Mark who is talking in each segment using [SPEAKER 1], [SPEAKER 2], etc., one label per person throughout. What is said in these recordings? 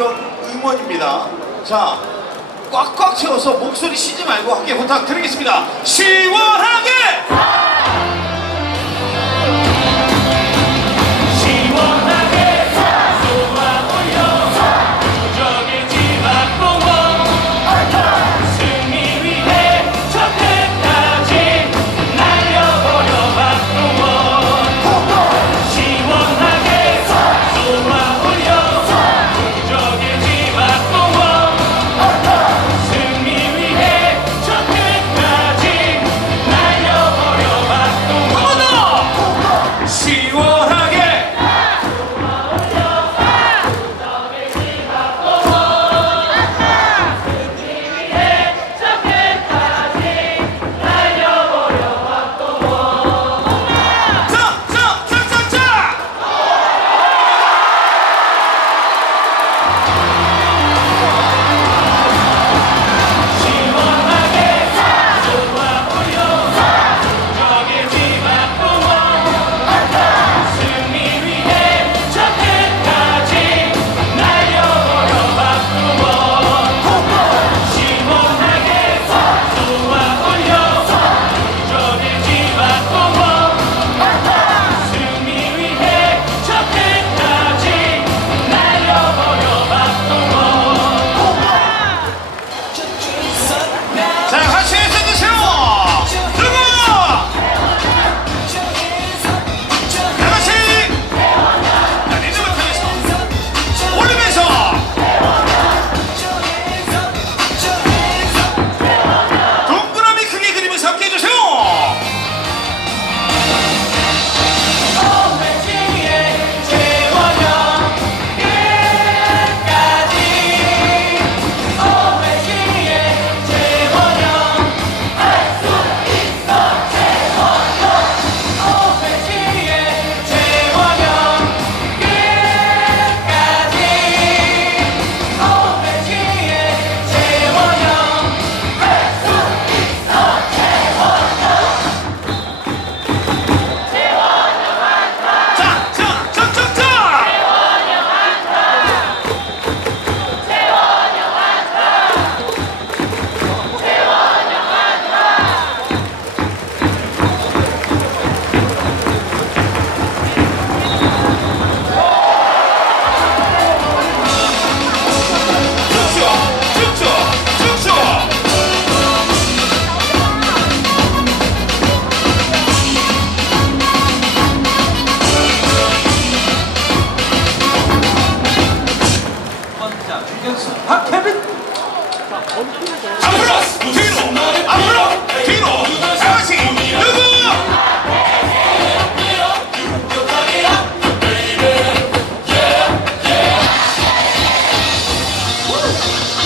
[SPEAKER 1] 이낙연 의원입니다. 자, 꽉꽉 채워서 목소리 쉬지 말고 함께 부탁드리겠습니다. 시원하게!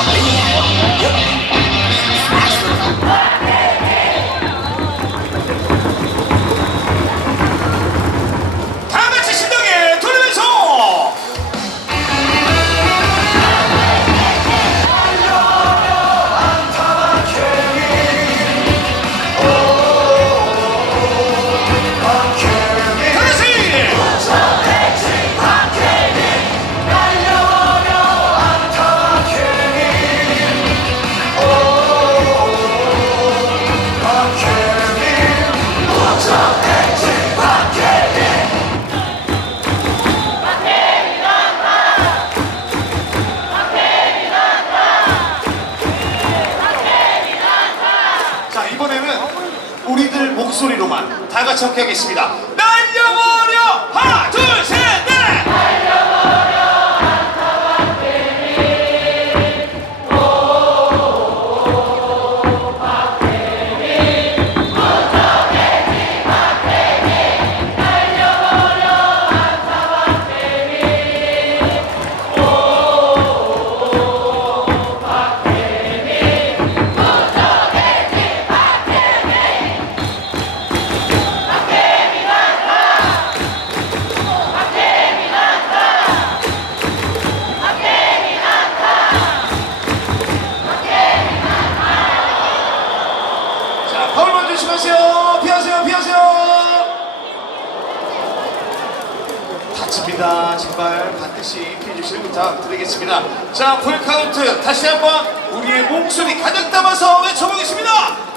[SPEAKER 1] I'm. Yeah. 우리들 목소리로만 다 같이 함께 하겠습니다. 날려버려! 하나, 둘, 셋, 넷!
[SPEAKER 2] 좋습니다. 제발 반드시 피해주실 부탁드리겠습니다. 자, 풀카운트 다시 한번 우리의 목소리 가득 담아서 외쳐보겠습니다.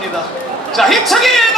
[SPEAKER 1] 감사합니다. 자,
[SPEAKER 2] 힘차게!